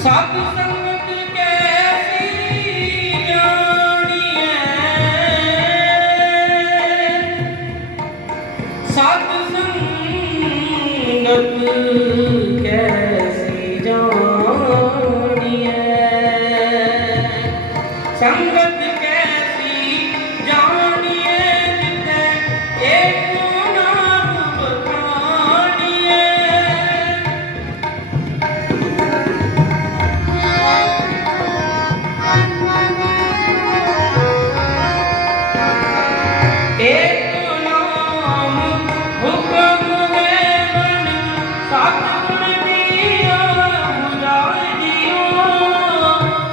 ਸਤ ਸੰਗਤ ਕੈਸੀ ਜਾਣੀਐ? ਸਤ ਸੰਗਤ ਕੈਸੀ ਜਾਣੀਐ? ਸੰਗਤ ਕੈਸੀ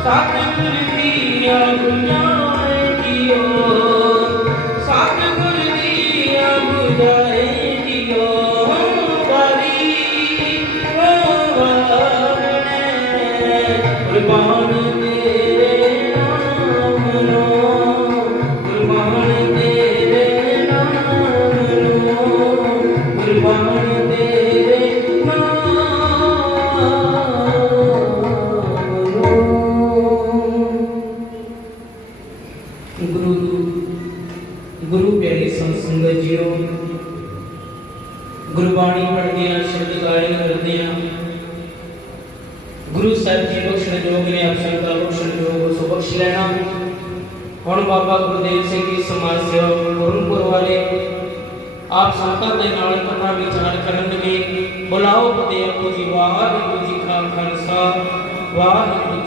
ਸਤਿਗੁਰ ਦੀਆ ਬੁਝਾਏ ਜੀਓ ਸਤਿਗੁਰ ਦੀਆ ਬੁਝਾਏ ਜੀਓ ਬਰੀ ਵਾਰਣੇ ਕੁਰਬਾਨ ਤੇਰੇ ਗੁਰੂ ਪਿਆਰੀ ਸੰਤ ਸੰਗਤ ਜੀਓ, ਗੁਰਬਾਣੀ ਪੜ੍ਹਦੇ ਆ ਸ਼ਬਦ ਗਾਇਨ ਕਰਦੇ ਆ ਗੁਰੂ ਸਾਹਿਬ ਜੀ ਬਖਸ਼ਣ ਜੋਗ ਨੇ ਆਪ ਸੰਗਤਾਂ ਬਖਸ਼ਣ ਜੋਗ ਸੋ ਬਖਸ਼ ਲੈਣਾ। ਹੁਣ ਬਾਬਾ ਗੁਰਦੇਵ ਸਿੰਘ ਜੀ ਸਮਾਜ ਸੇਵਾ ਗੁਰਮਪੁਰ ਵਾਲੇ ਆਪ ਸੰਗਤਾਂ ਦੇ ਨਾਲ ਕਥਾ ਵਿਚਾਰ ਕਰਨਗੇ। ਬੁਲਾਓ ਬਦੇ ਜੀ, ਵਾਹਿਗੁਰੂ ਜੀ ਕਾ ਖਾਲਸਾ, ਵਾਹਿਗੁਰੂ